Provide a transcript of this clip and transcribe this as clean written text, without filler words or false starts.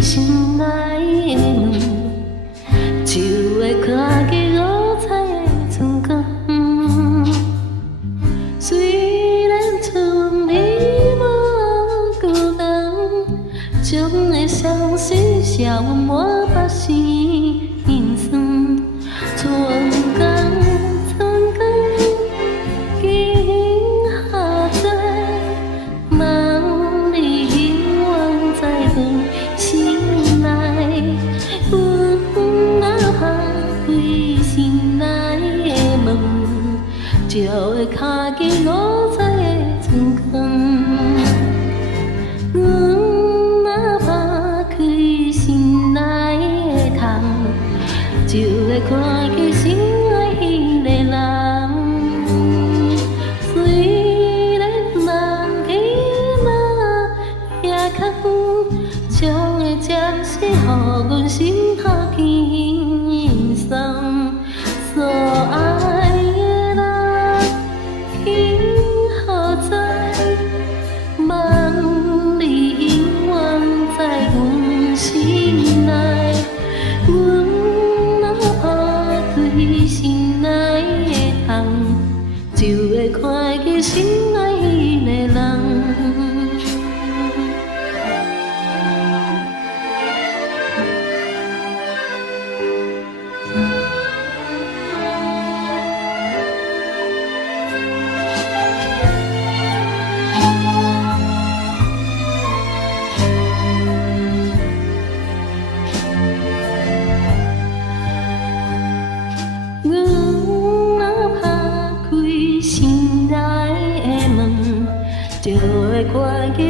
心内的门，就会看见五彩的春光。虽然春你无孤单，将的相思写阮满腹心酸。春光，春光，今何在？梦里永远在阮心内。阮若打开心内的门，就会看见五彩的春光。阮若打开心内的窗，就会看见心爱迄个人。虽然梦去嘛也较远，将的暂时予阮心头轻松。所爱的人，今何在？梦里永远在阮心内。阮若打开心内的窗，就会看见心爱迄个人。心内的门，就会看见